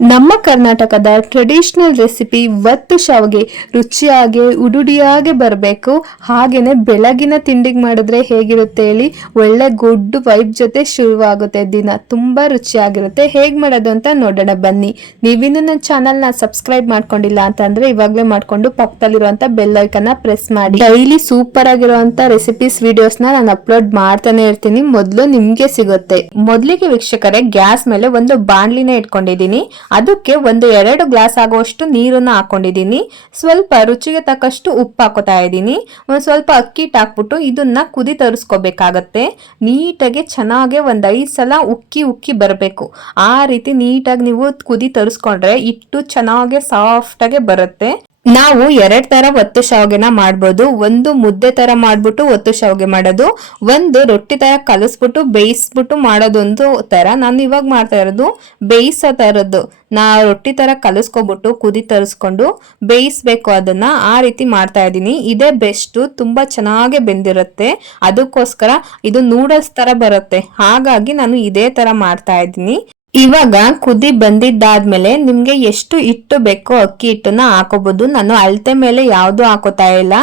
ನಮ್ಮ ಕರ್ನಾಟಕದ traditional recipe ಒತ್ತು ಶಾವಿಗೆ ರುಚಿಯಾಗಿ, ಉಡುಡಿಯಾಗಿ ಬರಬೇಕು. ಹಾಗೇನೆ ಬೆಳಗಿನ ತಿಂಡಿಗೆ ಮಾಡಿದ್ರೆ ಹೇಗಿರುತ್ತೆ ಹೇಳಿ? ಒಳ್ಳೆ ಗುಡ್ ವೈಬ್ ಜೊತೆ ಶುರುವಾಗುತ್ತೆ ದಿನ. ತುಂಬ ರುಚಿಯಾಗಿರುತ್ತೆ. ಹೇಗೆ ಮಾಡೋದು ಅಂತ ನೋಡೋಣ ಬನ್ನಿ. ನೀವಿನ್ನೂ ನನ್ನ ಚಾನಲ್ನ ಸಬ್ಸ್ಕ್ರೈಬ್ ಮಾಡ್ಕೊಂಡಿಲ್ಲ ಅಂತಂದರೆ ಇವಾಗಲೇ ಮಾಡ್ಕೊಂಡು ಪಕ್ಕದಲ್ಲಿರುವಂಥ ಬೆಲ್ ಐಕನ್ನ ಪ್ರೆಸ್ ಮಾಡಿ. ಡೈಲಿ ಸೂಪರ್ ಆಗಿರುವಂತ ರೆಸಿಪೀಸ್ ವಿಡಿಯೋಸ್ನ ನಾನು ಅಪ್ಲೋಡ್ ಮಾಡ್ತಾನೆ ಇರ್ತೀನಿ. ಮೊದಲು ನಿಮಗೆ ಸಿಗುತ್ತೆ. ಮೊದಲಿಗೆ ವೀಕ್ಷಕರೇ, ಗ್ಯಾಸ್ ಮೇಲೆ ಒಂದು ಬಾಣ್ಲಿನ ಇಟ್ಕೊಂಡಿದ್ದೀನಿ. ಅದಕ್ಕೆ ಒಂದು ಎರಡು ಗ್ಲಾಸ್ ಆಗುವಷ್ಟು ನೀರನ್ನು ಹಾಕೊಂಡಿದ್ದೀನಿ. ಸ್ವಲ್ಪ ರುಚಿಗೆ ತಕ್ಕಷ್ಟು ಉಪ್ಪು ಹಾಕೋತಾ ಇದ್ದೀನಿ. ಒಂದು ಸ್ವಲ್ಪ ಅಕ್ಕಿ ಹಾಕ್ಬಿಟ್ಟು ಇದನ್ನ ಕುದಿ ತರಿಸ್ಕೋಬೇಕಾಗತ್ತೆ. ನೀಟಾಗಿ ಚೆನ್ನಾಗಿ ಒಂದು ಐದು ಸಲ ಉಕ್ಕಿ ಉಕ್ಕಿ ಬರಬೇಕು. ಆ ರೀತಿ ನೀಟಾಗಿ ನೀವು ಕುದಿ ತರಿಸ್ಕೊಂಡ್ರೆ ಇಟ್ಟು ಚೆನ್ನಾಗಿ ಸಾಫ್ಟಾಗೆ ಬರುತ್ತೆ. ನಾವು ಎರಡ್ ತರ ಒತ್ತು ಶಾವಿಗೆನ ಮಾಡ್ಬೋದು. ಒಂದು ಮುದ್ದೆ ತರ ಮಾಡ್ಬಿಟ್ಟು ಒತ್ತು ಶಾವಿಗೆ ಮಾಡೋದು. ಒಂದು ರೊಟ್ಟಿ ತರ ಕಲಸ್ಬಿಟ್ಟು, ಬೇಯಿಸ್ಬಿಟ್ಟು ಮಾಡೋದೊಂದು ತರ ನಾನು ಇವಾಗ ಮಾಡ್ತಾ ಇರೋದು ಬೇಯಿಸೋ ತರದ್ದು ನಾ ರೊಟ್ಟಿ ತರ ಕಲಸ್ಕೊಬಿಟ್ಟು, ಕುದಿ ತರಿಸ್ಕೊಂಡು ಬೇಯಿಸ್ಬೇಕು ಅದನ್ನ. ಆ ರೀತಿ ಮಾಡ್ತಾ ಇದ್ದೀನಿ. ಇದೇ ಬೆಸ್ಟ್ ತುಂಬಾ ಚೆನ್ನಾಗಿ ಬೆಂದಿರುತ್ತೆ. ಅದಕ್ಕೋಸ್ಕರ ಇದು ನೂಡಲ್ಸ್ ತರ ಬರುತ್ತೆ. ಹಾಗಾಗಿ ನಾನು ಇದೇ ತರ ಮಾಡ್ತಾ ಇದ್ದೀನಿ. ಇವಾಗ ಕುದಿ ಬಂದಿದ್ದಾದ್ಮೇಲೆ ನಿಮ್ಗೆ ಎಷ್ಟು ಹಿಟ್ಟು ಬೇಕೋ ಅಕ್ಕಿ ಹಿಟ್ಟನ್ನ ಹಾಕೋಬಹುದು ನಾನು ಅಳತೆ ಮೇಲೆ ಯಾವುದು ಹಾಕೋತಾ ಇಲ್ಲ.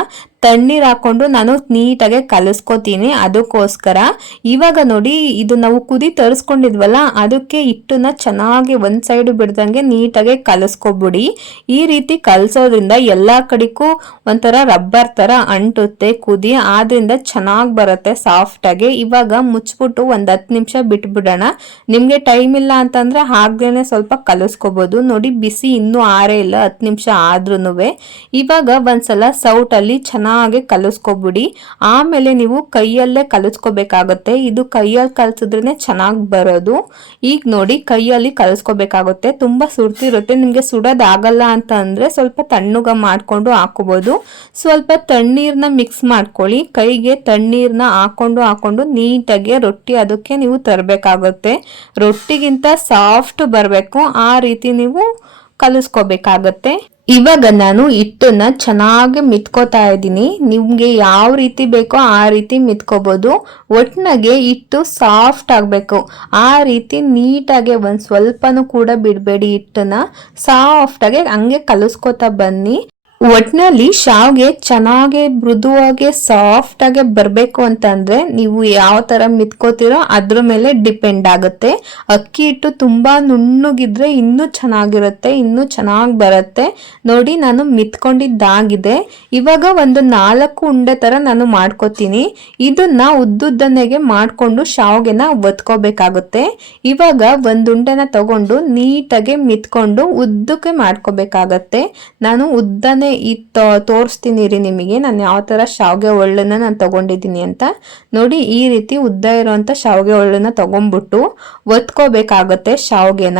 ತಣ್ಣೀರ್ ಹಾಕೊಂಡು ನಾನು ನೀಟಾಗಿ ಕಲಿಸ್ಕೊತೀನಿ. ಅದಕ್ಕೋಸ್ಕರ ಇವಾಗ ನೋಡಿ, ಇದು ನಾವು ಕುದಿ ತರಿಸ್ಕೊಂಡಿದ್ವಲ್ಲ, ಅದಕ್ಕೆ ಹಿಟ್ಟನ್ನ ಚೆನ್ನಾಗಿ ಒಂದು ಸೈಡ್ ಬಿಡ್ದಂಗೆ ನೀಟಾಗಿ ಕಲಿಸ್ಕೊಬಿಡಿ. ಈ ರೀತಿ ಕಲಸೋದ್ರಿಂದ ಎಲ್ಲಾ ಕಡೆಗೂ ಒಂಥರ ರಬ್ಬರ್ ತರ ಅಂಟುತ್ತೆ ಕುದಿ. ಆದ್ರಿಂದ ಚೆನ್ನಾಗಿ ಬರುತ್ತೆ ಸಾಫ್ಟ್ ಆಗಿ ಇವಾಗ ಮುಚ್ಬಿಟ್ಟು ಒಂದ್ ಹತ್ತು ನಿಮಿಷ ಬಿಟ್ಬಿಡೋಣ. ನಿಮಗೆ ಟೈಮ್ ಇಲ್ಲ ಅಂತಂದ್ರೆ ಹಾಗೇನೆ ಸ್ವಲ್ಪ ಕಲಿಸ್ಕೋಬೋದು. ನೋಡಿ, ಬಿಸಿ ಇನ್ನೂ ಆರೇ ಇಲ್ಲ, ಹತ್ತು ನಿಮಿಷ ಆದ್ರೂ ಇವಾಗ ಒಂದ್ಸಲ ಸೌಟಲ್ಲಿ ಚೆನ್ನಾಗಿ ಚೆನ್ನಾಗಿ ಕಲಿಸ್ಕೊಬಿಡಿ. ಆಮೇಲೆ ನೀವು ಕೈಯಲ್ಲೇ ಕಲಿಸ್ಕೋಬೇಕಾಗುತ್ತೆ. ಇದು ಕೈಯಲ್ಲಿ ಕಲಸಿದ್ರೇನೆ ಚೆನ್ನಾಗಿ ಬರೋದು. ಈಗ ನೋಡಿ ಕೈಯಲ್ಲಿ ಕಲಿಸ್ಕೋಬೇಕಾಗುತ್ತೆ. ತುಂಬಾ ಸುರ್ತಿರುತ್ತೆ ನಿಮಗೆ ಸುಡೋದಾಗಲ್ಲ ಅಂತ ಅಂದ್ರೆ ಸ್ವಲ್ಪ ತಣ್ಣಗ ಮಾಡ್ಕೊಂಡು ಹಾಕೋಬಹುದು ಸ್ವಲ್ಪ ತಣ್ಣೀರನ್ನ ಮಿಕ್ಸ್ ಮಾಡ್ಕೊಳ್ಳಿ. ಕೈಗೆ ತಣ್ಣೀರನ್ನ ಹಾಕೊಂಡು ಹಾಕೊಂಡು ನೀಟಾಗಿ ರೊಟ್ಟಿ ಅದಕ್ಕೆ ನೀವು ತರಬೇಕಾಗುತ್ತೆ. ರೊಟ್ಟಿಗಿಂತ ಸಾಫ್ಟ್ ಬರಬೇಕು. ಆ ರೀತಿ ನೀವು ಕಲಿಸ್ಕೋಬೇಕಾಗತ್ತೆ. ಇವಾಗ ನಾನು ಹಿಟ್ಟನ್ನ ಚೆನ್ನಾಗಿ ಮಿತ್ಕೋತಾ ಇದ್ದೀನಿ. ನಿಮಗೆ ಯಾವ ರೀತಿ ಬೇಕೋ ಆ ರೀತಿ ಮಿತ್ಕೋಬೋದು. ಒಟ್ಟಿನಾಗೆ ಹಿಟ್ಟು ಸಾಫ್ಟ್ ಆಗಬೇಕು. ಆ ರೀತಿ ನೀಟಾಗಿ ಒಂದು ಸ್ವಲ್ಪನೂ ಕೂಡ ಬಿಡಬೇಡಿ ಹಿಟ್ಟನ್ನ. ಸಾಫ್ಟ್ ಆಗಿ ಹಂಗೆ ಕಲಿಸ್ಕೋತಾ ಬನ್ನಿ. ಒಟ್ನಲ್ಲಿ ಶಾವ್ಗೆ ಚೆನ್ನಾಗಿ, ಮೃದುವಾಗೆ ಸಾಫ್ಟ್ ಆಗಿ ಬರಬೇಕು ಅಂತಂದ್ರೆ ನೀವು ಯಾವ ತರ ಮಿತ್ಕೋತಿರೋ ಅದ್ರ ಮೇಲೆ ಡಿಪೆಂಡ್ ಆಗುತ್ತೆ. ಅಕ್ಕಿ ಹಿಟ್ಟು ತುಂಬಾ ನುಣ್ಣುಗಿದ್ರೆ ಇನ್ನೂ ಚೆನ್ನಾಗಿರುತ್ತೆ, ಇನ್ನೂ ಚೆನ್ನಾಗಿ ಬರುತ್ತೆ. ನೋಡಿ, ನಾನು ಮಿತ್ಕೊಂಡಿದ್ದಾಗಿದೆ. ಇವಾಗ ಒಂದು ನಾಲ್ಕು ಉಂಡೆ ತರ ನಾನು ಮಾಡ್ಕೋತೀನಿ. ಇದನ್ನ ಉದ್ದುದ್ದನೆಗೆ ಮಾಡ್ಕೊಂಡು ಶಾವ್ಗೆನ ಒತ್ಕೋಬೇಕಾಗುತ್ತೆ. ಇವಾಗ ಒಂದು ಉಂಡೆನ ತಗೊಂಡು ನೀಟಾಗಿ ಮಿತ್ಕೊಂಡು ಉದ್ದಕ್ಕೆ ಮಾಡ್ಕೋಬೇಕಾಗತ್ತೆ. ನಾನು ಉದ್ದನೆ ಈ ತೋರಿಸ್ತೀನಿ ರೀ ನಿಮಗೆ. ನಾನು ಯಾವ ಥರ ಶಾವಿಗೆ ಒಳ್ಳನ್ನ ನಾನು ತಗೊಂಡಿದ್ದೀನಿ ಅಂತ. ನೋಡಿ, ಈ ರೀತಿ ಉದ್ದ ಇರುವಂಥ ಶಾವಿಗೆ ಒಳ್ಳನ್ನ ತೊಗೊಂಬಿಟ್ಟು, ಒತ್ಕೋಬೇಕಾಗತ್ತೆ ಶಾವಿಗೆನ.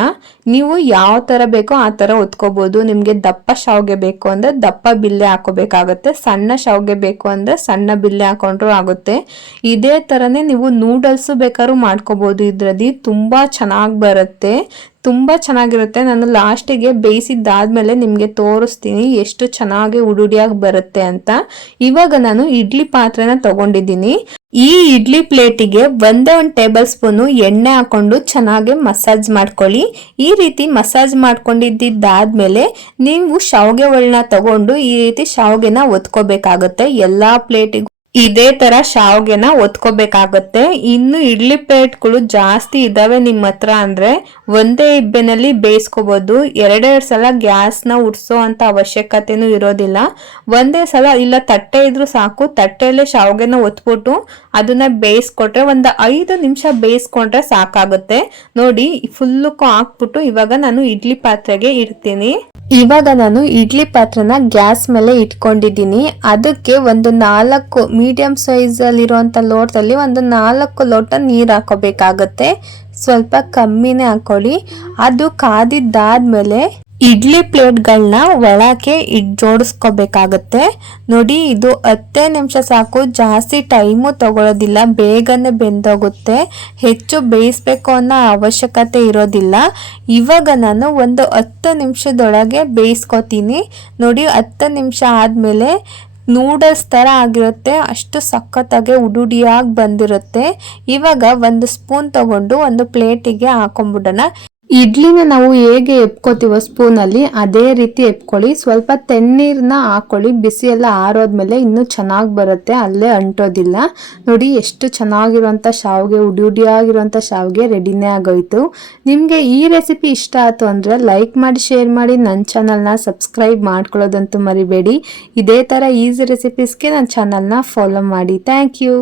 ನೀವು ಯಾವ ಥರ ಬೇಕೋ ಆ ಥರ ಒತ್ಕೋಬೋದು. ನಿಮಗೆ ದಪ್ಪ ಶಾವಿಗೆ ಬೇಕು ಅಂದರೆ ದಪ್ಪ ಬಿಲ್ಲೆ ಹಾಕೋಬೇಕಾಗುತ್ತೆ. ಸಣ್ಣ ಶಾವಿಗೆ ಬೇಕು ಅಂದರೆ ಸಣ್ಣ ಬಿಲ್ಲೆ ಹಾಕೊಂಡ್ರು ಆಗುತ್ತೆ. ಇದೇ ಥರನೇ ನೀವು ನೂಡಲ್ಸು ಬೇಕಾದ್ರೂ ಮಾಡ್ಕೋಬೋದು. ಇದರಲ್ಲಿ ತುಂಬ ಚೆನ್ನಾಗಿ ಬರುತ್ತೆ. ತುಂಬ ಚೆನ್ನಾಗಿರುತ್ತೆ. ನಾನು ಲಾಸ್ಟಿಗೆ ಬೇಯಿಸಿದ್ದಾದ್ಮೇಲೆ ನಿಮಗೆ ತೋರಿಸ್ತೀನಿ ಎಷ್ಟು ಚೆನ್ನಾಗಿ ಉಡುಡಿಯಾಗಿ ಬರುತ್ತೆ ಅಂತ. ಇವಾಗ ನಾನು ಇಡ್ಲಿ ಪಾತ್ರೆನ ತಗೊಂಡಿದ್ದೀನಿ. ಈ ಇಡ್ಲಿ ಪ್ಲೇಟಿಗೆ ಒಂದೇ ಒಂದು ಟೇಬಲ್ ಸ್ಪೂನು ಎಣ್ಣೆ ಹಾಕೊಂಡು ಚೆನ್ನಾಗಿ ಮಸಾಜ್ ಮಾಡ್ಕೊಳ್ಳಿ. ಈ ರೀತಿ ಮಸಾಜ್ ಮಾಡ್ಕೊಂಡಿದ್ದಾದ್ಮೇಲೆ ನೀವು ಶಾವಿಗೆ ತಗೊಂಡು ಈ ರೀತಿ ಶಾವಿಗೆನ ಒತ್ಕೋಬೇಕಾಗುತ್ತೆ. ಎಲ್ಲಾ ಪ್ಲೇಟಿಗೂ ಇದೇ ತರ ಶಾವ್ಗೆನ ಒತ್ಕೋಬೇಕಾಗತ್ತೆ. ಇನ್ನು ಇಡ್ಲಿ ಪ್ಲೇಟ್ಗಳು ಜಾಸ್ತಿ ಇದಾವೆ ನಿಮ್ಮ ಹತ್ರ ಅಂದ್ರೆ ಒಂದೇ ಇಬ್ಬೆನಲ್ಲಿ ಬೇಯಿಸ್ಕೋಬಹುದು ಎರಡೆರಡು ಸಲ ಗ್ಯಾಸ್ನ ಉಡ್ಸೋ ಅಂತ ಅವಶ್ಯಕತೆನೂ ಇರೋದಿಲ್ಲ. ಒಂದೇ ಸಲ ಇಲ್ಲ ತಟ್ಟೆ ಇದ್ರೂ ಸಾಕು. ತಟ್ಟೆಯಲ್ಲೇ ಶಾವ್ಗೆನ ಒತ್ಬಿಟ್ಟು ಅದನ್ನ ಬೇಯಿಸ್ಕೊಟ್ರೆ ಒಂದು ಐದು ನಿಮಿಷ ಬೇಯಿಸ್ಕೊಂಡ್ರೆ ಸಾಕಾಗುತ್ತೆ. ನೋಡಿ ಫುಲ್ಲು ಹಾಕ್ಬಿಟ್ಟು ಇವಾಗ ನಾನು ಇಡ್ಲಿ ಪಾತ್ರೆಗೆ ಇಡ್ತೀನಿ. ಇವಾಗ ನಾನು ಇಡ್ಲಿ ಪಾತ್ರನ ಗ್ಯಾಸ್ ಮೇಲೆ ಇಟ್ಕೊಂಡಿದ್ದೀನಿ. ಅದಕ್ಕೆ ಒಂದು ನಾಲ್ಕು ಮೀಡಿಯಂ ಸೈಜ್ ಅಲ್ಲಿರುವಂತ ಲೋಟದಲ್ಲಿ ಒಂದು ನಾಲ್ಕು ಲೋಟ ನೀರು ಹಾಕೋಬೇಕಾಗತ್ತೆ. ಸ್ವಲ್ಪ ಕಮ್ಮಿನೇ ಹಾಕೊಳ್ಳಿ. ಅದು ಕಾದಿದ್ದಾದ್ಮೇಲೆ ಇಡ್ಲಿ ಪ್ಲೇಟ್ಗಳನ್ನ ಒಳಕ್ಕೆ ಇಡ್, ಜೋಡಿಸ್ಕೋಬೇಕಾಗತ್ತೆ. ನೋಡಿ, ಇದು ಹತ್ತೇ ನಿಮಿಷ ಸಾಕು. ಜಾಸ್ತಿ ಟೈಮು ತಗೊಳ್ಳೋದಿಲ್ಲ ಬೇಗನೆ ಬೆಂದೋಗುತ್ತೆ. ಹೆಚ್ಚು ಬೇಯಿಸ್ಬೇಕು ಅನ್ನೋ ಅವಶ್ಯಕತೆ ಇರೋದಿಲ್ಲ. ಇವಾಗ ನಾನು ಒಂದು ಹತ್ತು ನಿಮಿಷದೊಳಗೆ ಬೇಯಿಸ್ಕೋತೀನಿ. ನೋಡಿ, ಹತ್ತು ನಿಮಿಷ ಆದಮೇಲೆ ನೂಡಲ್ಸ್ ಥರ ಆಗಿರುತ್ತೆ. ಅಷ್ಟು ಸಖತ್ತಾಗಿ ಉಡುಡಿಯಾಗಿ ಬಂದಿರುತ್ತೆ. ಇವಾಗ ಒಂದು ಸ್ಪೂನ್ ತಗೊಂಡು ಒಂದು ಪ್ಲೇಟಿಗೆ ಹಾಕೊಂಡ್ಬಿಡೋಣ ಇಡ್ಲಿನ ನಾವು ಹೇಗೆ ಎಪ್ಕೋತೀವೋ ಸ್ಪೂನಲ್ಲಿ, ಅದೇ ರೀತಿ ಎಪ್ಕೊಳ್ಳಿ. ಸ್ವಲ್ಪ ತೆನ್ನೀರನ್ನ ಹಾಕೊಳ್ಳಿ. ಬಿಸಿ ಎಲ್ಲ ಆರೋದ್ಮೇಲೆ ಇನ್ನೂ ಚೆನ್ನಾಗಿ ಬರುತ್ತೆ. ಅಲ್ಲೇ ಅಂಟೋದಿಲ್ಲ. ನೋಡಿ, ಎಷ್ಟು ಚೆನ್ನಾಗಿರುವಂಥ ಶಾವಿಗೆ ಉಡಿ ಉಡಿಯಾಗಿರುವಂಥ ಶಾವಿಗೆ ರೆಡಿನೇ ಆಗೋಯ್ತು. ನಿಮಗೆ ಈ ರೆಸಿಪಿ ಇಷ್ಟ ಆಯಿತು ಅಂದರೆ ಲೈಕ್ ಮಾಡಿ, ಶೇರ್ ಮಾಡಿ. ನನ್ನ ಚಾನಲ್ನ ಸಬ್ಸ್ಕ್ರೈಬ್ ಮಾಡ್ಕೊಳ್ಳೋದಂತೂ ಮರಿಬೇಡಿ. ಇದೇ ಥರ ಈಸಿ ರೆಸಿಪೀಸ್ಗೆ ನನ್ನ ಚಾನಲ್ನ ಫಾಲೋ ಮಾಡಿ. Thank you.